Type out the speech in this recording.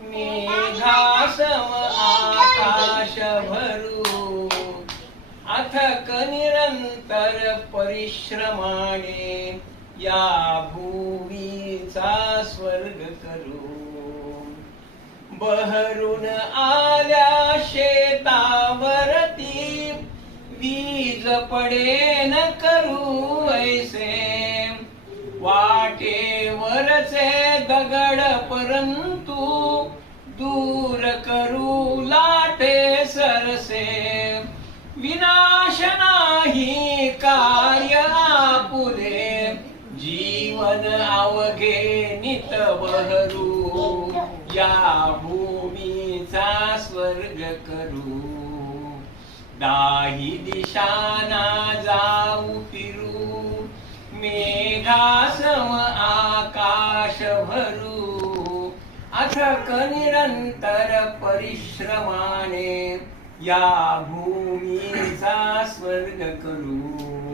मेघासम आकाश भरू अथक निरंतर परिश्रमाने या भूमीचा स्वर्ग करू. बहरून आल्या शेतावरती वीज पडेन करू ऐसे. वाटेवरचे दगड परंतु दूर करू लाटे सरसे. विनाश नाही कार्य आपुले जीवन अवघे नित बहरू. या भूमीचा स्वर्ग करू. दाही दिशाना जाऊ फिरू मेघासम आकाश भरू. अथक निरंतर परिश्रमाने या भूमीचा स्वर्ग करू.